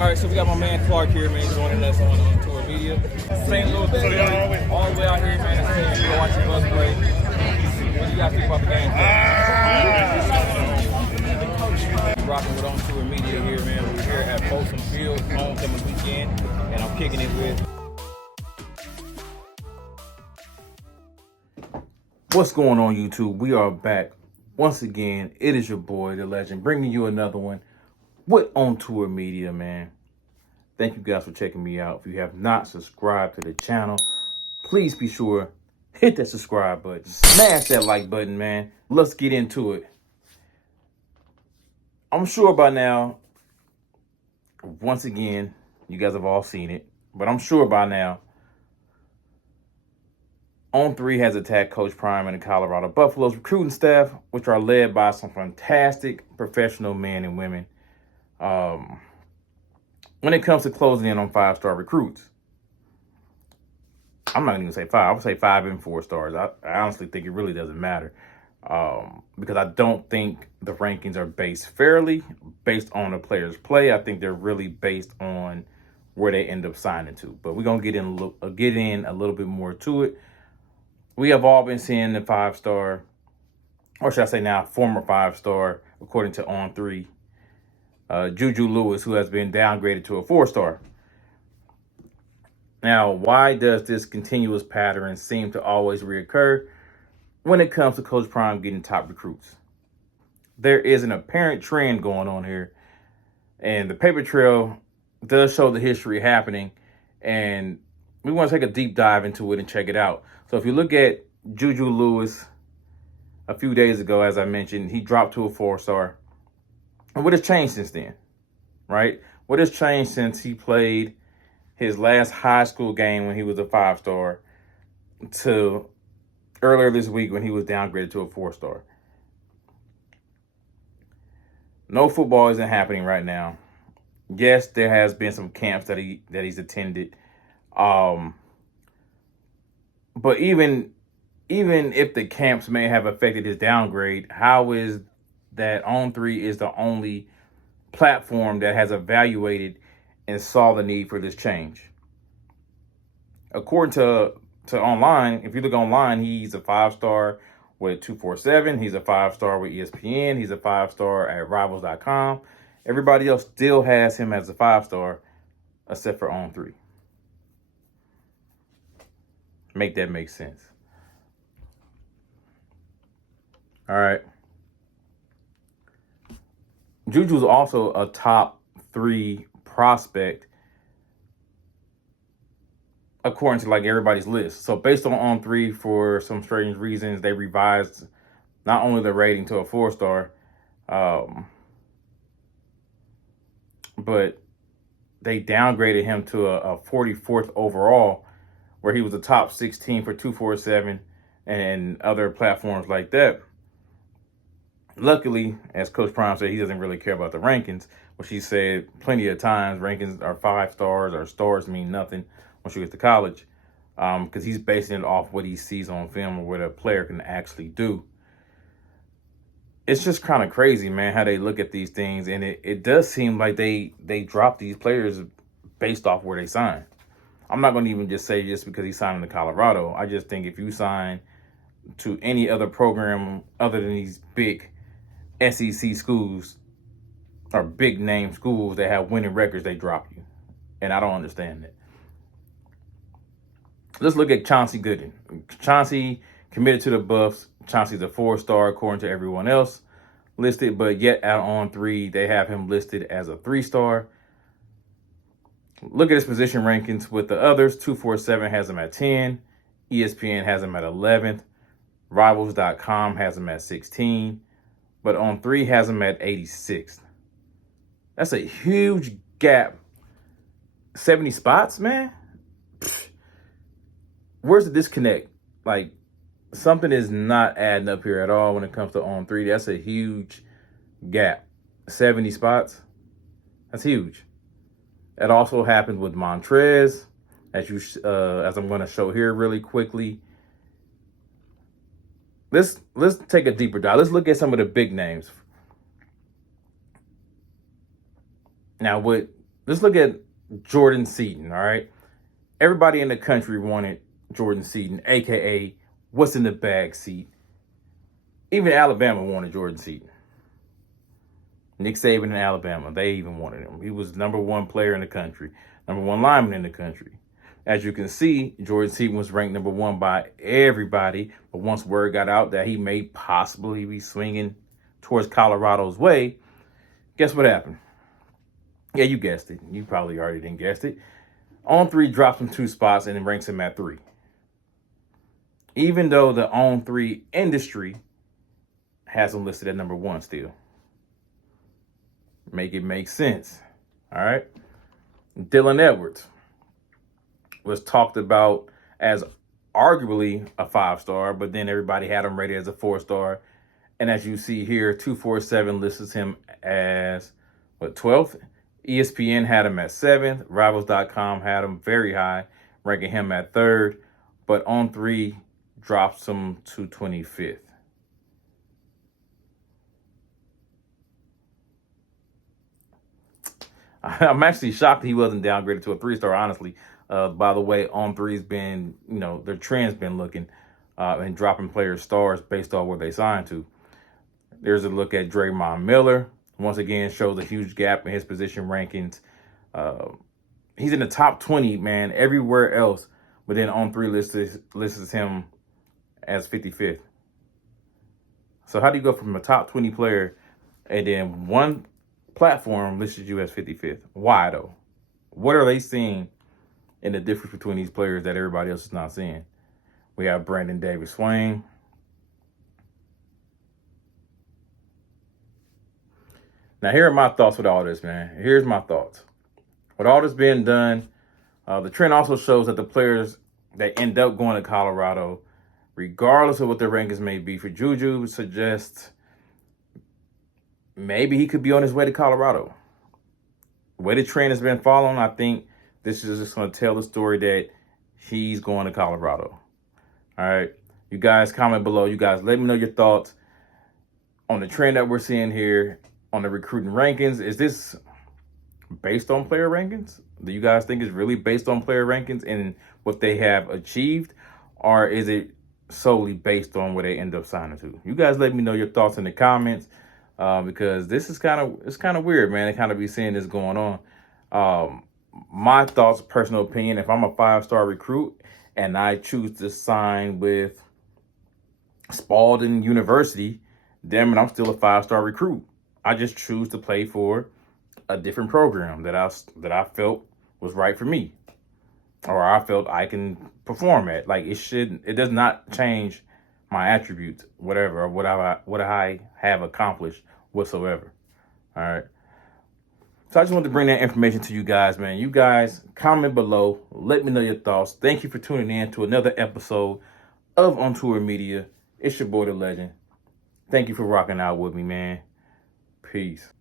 All right, so we got my man Clark here, man, joining us on On3 Same little thing, all the way out here, man. You're watching Buzz play. What do you guys think about the game? Rocking with On3 here, man. We're here at Folsom Field, homecoming weekend, and I'm kicking it with. What's going on, YouTube? We are back once again. It is your boy, the legend, bringing you another one with On3 Media, man. Thank you guys for checking me out. If you have not subscribed to the channel, please be sure hit that subscribe button, smash that like button, man. Let's get into it. I'm sure by now, once again, you guys have all seen it, but I'm sure by now, On3 has attacked Coach Prime and the Colorado Buffaloes recruiting staff, which are led by some fantastic professional men and women when it comes to closing in on 5-star recruits. I'm not even going to say 5. I would say 5 and 4 stars. I honestly think it really doesn't matter because I don't think the rankings are based fairly based on the player's play. I think they're really based on where they end up signing to. But we're going to get in a little bit more to it. We have all been seeing the 5-star, or should I say now, former 5-star, according to On3, Juju Lewis, who has been downgraded to a 4-star. Now, why does this continuous pattern seem to always reoccur when it comes to Coach Prime getting top recruits? There is an apparent trend going on here, and the paper trail does show the history happening, and we want to take a deep dive into it and check it out. So if you look at Juju Lewis a few days ago, as I mentioned, he dropped to a 4-star. And what has changed since then, right? What has changed since he played his last high school game when he was a 5-star to earlier this week when he was downgraded to a 4-star? No football isn't happening right now. Yes, there has been some camps that he's attended. But even if the camps may have affected his downgrade, how is that On3 is the only platform that has evaluated and saw the need for this change? According to online, if you look online, he's a 5-star with 247. He's a 5-star with ESPN. He's a 5-star at rivals.com. Everybody else still has him as a 5-star except for On3. Make that make sense. All right. Juju's also a top 3 prospect according to like everybody's list. So based on On3, for some strange reasons, they revised not only the rating to a 4-star, but they downgraded him to a 44th overall, where he was a top 16 for 247 and other platforms like that. Luckily, as Coach Prime said, he doesn't really care about the rankings, which he said plenty of times. Rankings are 5 stars or stars mean nothing once you get to college, because he's basing it off what he sees on film or what a player can actually do. It's just kind of crazy, man, how they look at these things. And it does seem like they drop these players based off where they sign. I'm not going to even just say just because he signed in Colorado. I just think if you sign to any other program other than these big SEC schools or big name schools that have winning records, they drop you. And I don't understand that. Let's look at Chauncey Gooden. Chauncey committed to the Buffs. Chauncey's a 4-star according to everyone else listed, but yet out on On3, they have him listed as a 3-star. Look at his position rankings with the others. 247 has him at 10. ESPN has him at 11th. Rivals.com has him at 16. But On3 has him at 86th. That's a huge gap. 70 spots, man? Pfft. Where's the disconnect? Like, something is not adding up here at all when it comes to On3. That's a huge gap. 70 spots? That's huge. It also happened with Montrez, as I'm going to show here really quickly. Let's take a deeper dive. Let's look at some of the big names. Now, let's let's look at Jordan Seaton, all right? Everybody in the country wanted Jordan Seaton, a.k.a. what's in the bag seat. Even Alabama wanted Jordan Seaton. Nick Saban in Alabama, they even wanted him. He was #1 player in the country, #1 lineman in the country. As you can see, Jordan Seaton was ranked #1 by everybody, but once word got out that he may possibly be swinging towards Colorado's way, guess what happened? Yeah, you guessed it. You probably already didn't guess it. On3 drops him 2 spots and then ranks him at 3. Even though the On3 industry has him listed at #1 still. Make it make sense. All right. Dylan Edwards was talked about as arguably a 5-star, but then everybody had him rated as a 4-star. And as you see here, 247 lists him as 12th. ESPN had him at 7th. Rivals.com had him very high, ranking him at 3rd. But On3 drops him to 25th. I'm actually shocked he wasn't downgraded to a 3-star, honestly. By the way, On3's been, their trend's been looking and dropping players' stars based on where they signed to. There's a look at Draymond Miller. Once again, shows a huge gap in his position rankings. He's in the top 20, man, everywhere else. But then On3 lists him as 55th. So how do you go from a top 20 player and then one platform listed you as 55th? Why, though? What are they seeing in the difference between these players that everybody else is not seeing? We have Brandon Davis Swain. Now, here are my thoughts with all this, man. Here's my thoughts. With all this being done, the trend also shows that the players that end up going to Colorado, regardless of what their rankings may be, for Juju suggests maybe he could be on his way to Colorado. The way the trend has been following, I think this is just going to tell the story that he's going to Colorado. All right. You guys comment below. You guys let me know your thoughts on the trend that we're seeing here on the recruiting rankings. Is this based on player rankings? Do you guys think it's really based on player rankings and what they have achieved? Or is it solely based on where they end up signing to? You guys let me know your thoughts in the comments. Because this is kind of weird, man. To kind of be seeing this going on. My thoughts, personal opinion, if I'm a 5-star recruit and I choose to sign with Spalding University, damn it, I'm still a 5-star recruit. I just choose to play for a different program that I felt was right for me, or I felt I can perform at. Like, it does not change my attributes, whatever, or what I have accomplished whatsoever. All right. So I just wanted to bring that information to you guys, man. You guys comment below. Let me know your thoughts. Thank you for tuning in to another episode of On Tour Media. It's your boy, The Legend. Thank you for rocking out with me, man. Peace.